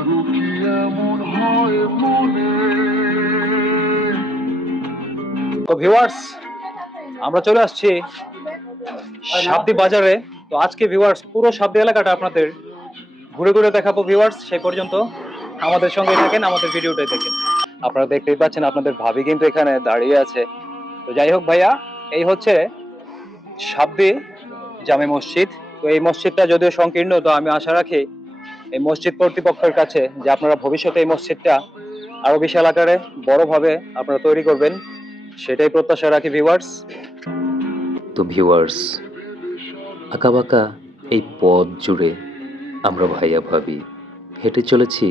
তো ভিউয়ার্স, আমরা চলে আসছি সাবদি বাজারে। তো আজকে ভিউয়ার্স পুরো সাবদি এলাকাটা আপনাদের ঘুরে ঘুরে দেখাবো ভিউয়ার্স। সেই পর্যন্ত আমাদের সঙ্গে থাকেন, আমাদের ভিডিওটাই দেখেন। আপনারা দেখতেই পাচ্ছেন আপনাদের ভাবি কিন্তু এখানে দাঁড়িয়ে আছে। তো যাই হোক ভাইয়া, এই হচ্ছে সাবদি জামে মসজিদ। তো এই মসজিদটা যদিও সংকীর্ণ, তো আমি আশা রাখি এই মসজিদ কর্তৃপক্ষের কাছে যে আপনারা ভবিষ্যতে এই মসজিদটা আরো বিশাল আকারে বড়ভাবে আপনারা তৈরি করবেন, সেটাই প্রত্যাশা রাখি ভিউয়ার্স। তো ভিউয়ার্স, আঁকাবাঁকা এই পথ জুড়ে আমরা ভাইয়া ভাবি হেঁটে চলেছি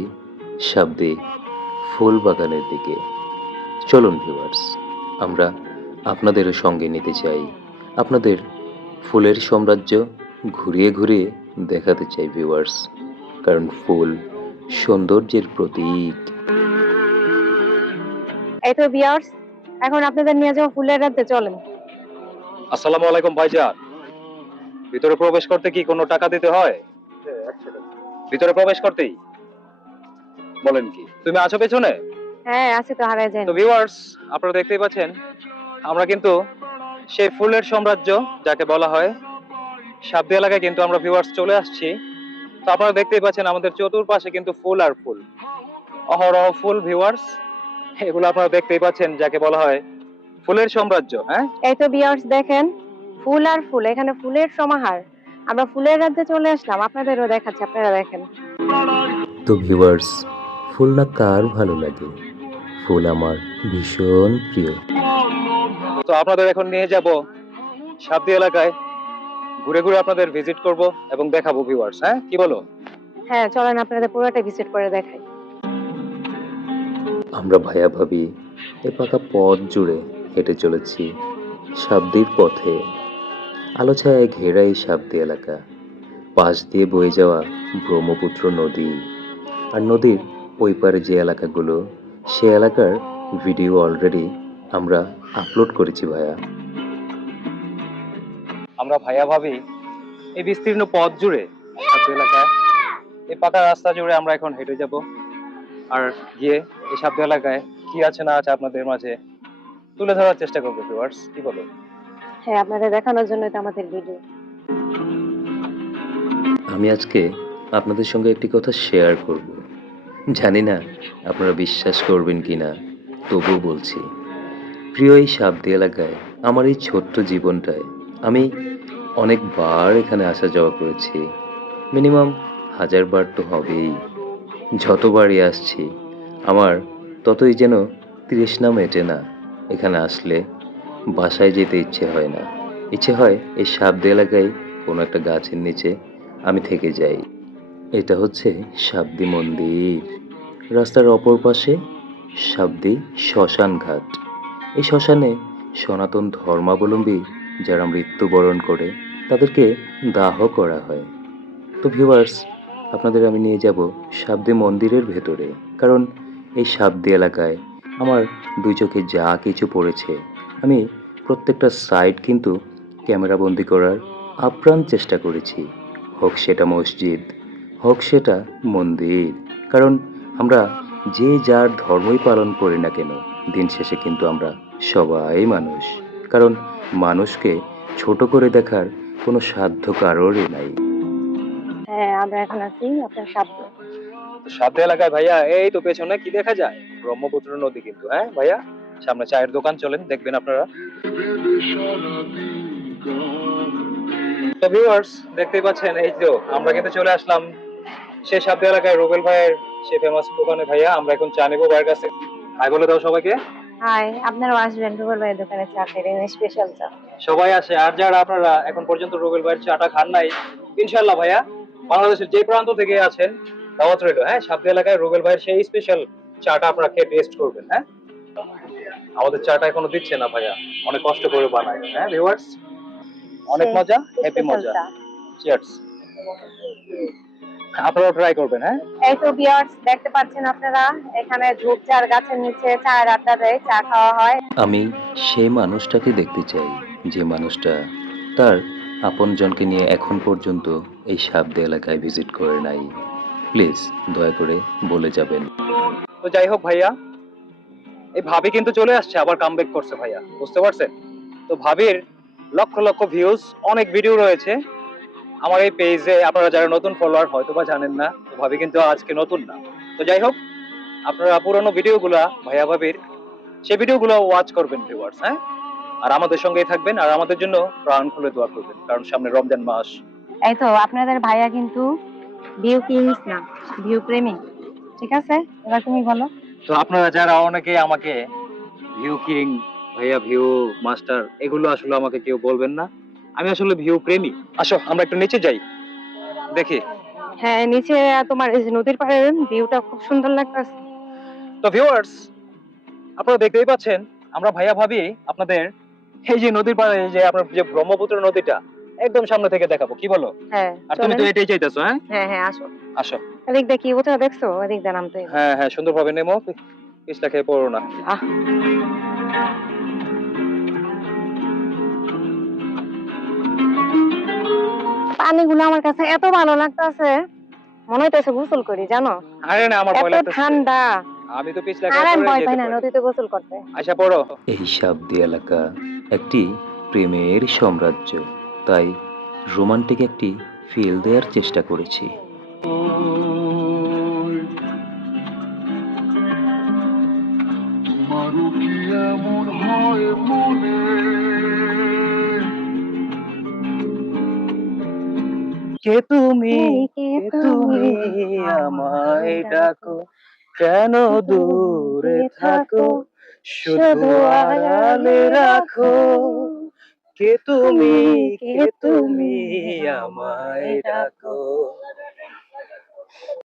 সাবদি ফুল বাগানের দিকে। চলুন ভিউয়ার্স, আমরা আপনাদেরও সঙ্গে নিতে চাই, আপনাদের ফুলের সাম্রাজ্য ঘুরিয়ে ঘুরিয়ে দেখাতে চাই ভিউয়ার্স, কারণ ফুল সৌন্দর্যের প্রতীক। এই তো ভিউয়ার্স, এখন আপনাদের নিয়ে যাবো ফুলের রাজ্যে, চলেন। আসসালামু আলাইকুম ভাইজান। ভিতরে প্রবেশ করতে কি কোনো টাকা দিতে হয়? ভিতরে প্রবেশ করতেই বলেন কি? তুমি আছো পেছনে? হ্যাঁ আছি তো, হারাই যায়নি। তো ভিউয়ার্স, আপনারা দেখতেই পাচ্ছেন আমরা কিন্তু সেই ফুলের সাম্রাজ্য যাকে বলা হয় সাবদি এলাকায় কিন্তু আমরা ভিউয়ার্স চলে আসছি। তো আপনারা দেখতেই পাচ্ছেন আমাদের চতুর্পাশে কিন্তু ফুল আর ফুল, অহরহ ফুল ভিউয়ার্স। এগুলো আপনারা দেখতেই পাচ্ছেন যাকে বলা হয় ফুলের সাম্রাজ্য। হ্যাঁ, এই তো ভিউয়ার্স দেখেন, ফুল আর ফুল, এখানে ফুলের সমাহার। আমরা ফুলের রাজ্যে চলে আসলাম, আপনাদেরও দেখাচ্ছি, আপনারা দেখেন। তো ভিউয়ার্স, ফুল না কার ভালো লাগে? ফুল আমার ভীষণ প্রিয়। তো আপনাদের এখন নিয়ে যাব সাবদি এলাকায়, ঘুরে ঘুরে আপনাদের ভিজিট করব এবং দেখাবো ভিউয়ার্স। হ্যাঁ, কি বলো? হ্যাঁ চলেন, আপনাদের পুরোটা ভিজিট করে দেখাই। আমরা ভাইয়া ভাবি এ পাকা পথ জুড়ে হেঁটে চলেছি সাবদির পথে। আলো ছায়ায় ঘেরা এই সাবদি এলাকা, পাশ দিয়ে বয়ে যাওয়া ব্রহ্মপুত্র নদী, আর নদীর ওই পারে যে এলাকাগুলো, সে এলাকার ভিডিও অলরেডি আমরা আপলোড করেছি ভাইয়া। আমরা ভাইয়া ভাবি এই বিস্তীর্ণ পথ জুড়ে সাবদি এলাকায় এই পাকা রাস্তা জুড়ে আমরা এখন হেঁটে যাব, আর গিয়ে এই সাবদি এলাকায় কি আছে না আছে আপনাদের মাঝে তুলে ধরার চেষ্টা করবো ভিউয়ার্স। কি বলো? হ্যাঁ, আপনাদের দেখানোর জন্য তো আমাদের ভিডিও। আমি আজকে আপনাদের সঙ্গে একটি কথা শেয়ার করব। জানি না আপনারা বিশ্বাস করবেন কি না, তবুও বলছি। প্রিয় এই সাবদি এলাকায়, আমার এই ছোট্ট জীবনটায় আমি অনেকবার এখানে আসা যাওয়া করেছি। মিনিমাম 1000 বার তো হবেই। যতবারই আসছি আমার ততই যেন তৃষ্ণা মেটে না। এখানে আসলে বাসায় যেতে ইচ্ছে হয় না, ইচ্ছে হয় এই সাবদি এলাকায় কোনো একটা গাছের নিচে আমি থেকে যাই। এটা হচ্ছে সাবদি মন্দির। রাস্তার অপর পাশে সাবদি শ্মশান ঘাট। এই শ্মশানে সনাতন ধর্মাবলম্বী যারা মৃত্যুবরণ করে তাদেরকে দাহ করা হয়। তো ভিউয়ার্স, আপনাদের আমি নিয়ে যাব সাবদি মন্দিরের ভেতরে, কারণ এই সাবদি এলাকায় আমার দুই চোখে যা কিছু পড়েছে আমি প্রত্যেকটা সাইড কিন্তু ক্যামেরাবন্দি করার আপ্রাণ চেষ্টা করেছি। হোক সেটা মসজিদ, হোক সেটা মন্দির, কারণ আমরা যে যার ধর্মই পালন করি না কেন, দিন শেষে কিন্তু আমরা সবাই মানুষ। কারণ মানুষকে ছোট করে দেখার কোনো সাধ্য কারোরই নাই। হ্যাঁ, আমরা এখন আছি আপনার সাবধান। তো সাবদি এলাকায় ভাইয়া এই তো পেছনে কি দেখা যায়? ব্রহ্মপুত্র নদী কিন্তু। হ্যাঁ ভাইয়া, সামনে চায়ের দোকান, চলেন দেখবেন আপনারা। তো ভিউয়ার্স, দেখতেই পাচ্ছেন এই তো আমরা কিন্তু চলে আসলাম সেই সাবদি এলাকায় রুবেল ভাইয়ের সেই ফেমাস দোকানে। ভাইয়া, আমরা এখন চা নেবো ভাইয়ের কাছে। হাই বলে দাও সবাইকে। হাই, আপনারাও আসবেন রুবেল ভাইয়ের দোকানে চা খেতে, স্পেশাল চা। সবাই আসে, আর যারা আপনারা এখন পর্যন্ত রুবেল ভাইয়ের চাটা খান নাই, ইনশাল্লাহ ভাইয়া বাংলাদেশের যে প্রান্ত থেকে আছেন দাওয়াত রইল। হ্যাঁ, সাবদি এলাকায় রুবেল ভাইয়ের সেই স্পেশাল চাটা আপনারা খেয়ে টেস্ট করবেন। হ্যাঁ, আমাদের চাটা এখনো দিচ্ছে না ভাইয়া, অনেক কষ্ট করে বানায়। হ্যাঁ ভিউয়ার্স, অনেক মজা, হ্যাপি মজা। চিয়ার্স, আপনারাও ট্রাই করবেন। হ্যাঁ, এই তো ভিউয়ার্স, দেখতে পাচ্ছেন আপনারা, এখানে ঝোপঝাড় গাছের নিচে চায়ের আড্ডা দেয়, চা খাওয়া হয়। আমি সেই মানুষটাকে দেখতে চাই যে মানুষটা তার আপনজনকে নিয়ে এখন পর্যন্ত এই সাবদে এলাকায় ভিজিট করে নাই। প্লিজ দয়া করে বলে যাবেন। তো যাই হোক ভাইয়া, এই ভাবি কিন্তু চলে আসছে, আবার কামব্যাক করছে ভাইয়া, বুঝতে পারছেন? তো ভাবির লক্ষ লক্ষ ভিউজ, অনেক ভিডিও রয়েছে আমার এই পেজে। আপনারা যারা নতুন ফলোয়ার হয়তো বা জানেন না, তো ভাবি কিন্তু আজকে নতুন না। তো যাই হোক, আপনারা পুরনো ভিডিওগুলা ভাইয়া ভাবির, সেই ভিডিওগুলো ওয়াচ করবেন ভিউয়ার্স, হ্যাঁ? আর আমাদের সঙ্গেই থাকবেন, আর আমাদের জন্য প্রাণ খুলে দোয়া করবেন, কারণ সামনে রমজান মাস। এই তো আপনাদের ভাইয়া কিন্তু ভিউ কিংস না, ভিউ প্রেমী। ঠিক আছে, এবার তুমি বলো। তো আপনারা যারা অনেকে আমাকে ভিউ কিং, ভাইয়া ভিউ মাস্টার, এগুলো আসলে আমাকে কেউ বলবেন না, আমি আসলে ভিউ প্রেমী। আসো আমরা একটু নিচে যাই, দেখি। হ্যাঁ, নিচে তোমার এই যে নদীর পাড়ের ভিউটা খুব সুন্দর লাগতেছে। তো ভিউয়ার্স, আপনারা দেখতেই পাচ্ছেন আমরা ভাইয়া ভাবি আপনাদের এই যে নদীর পাড়ে, এই যে আপনার যে ব্রহ্মপুত্র নদীটা একদম সামনে থেকে দেখাবো, কি বলো? হ্যাঁ, আর তুমি তো চলেন। এটাই চাইতেছো, হ্যাঁ? হ্যাঁ হ্যাঁ, আসো। আসো। এদিক দিয়ে কি উঠে দেখছো, এদিক দিয়ে নামতে হবে। হ্যাঁ হ্যাঁ, সুন্দরভাবে নেমো, পিছলা খেয়ে পড়ো না। আহ, পানিগুলো আমার কাছে এত ভালো লাগতেছে, মনে হইতেছে গোসল করি, জানো? আরে না, আমার ভয় এত লাগতেছে। ঠান্ডা। আমি তো পিছলা আর খেয়ে আমি পড়ে ভয় যেতে পাই না পারি। নদীতে গোসল করতে। আচ্ছা, পড়ো। এই সাবদি এলাকা একটি প্রেমের সাম্রাজ্য, তাই রোমান্টিক একটি ফিল দেওয়ার চেষ্টা করেছি। তোমারও কি এমন হয় মনে? কে তুমি, কে কে তুমি আমায় ডাকো, কেন দূরে থাকো, শুধু আড়ালে রাখো। কে তুমি, কে তুমি আমায় ডাকো।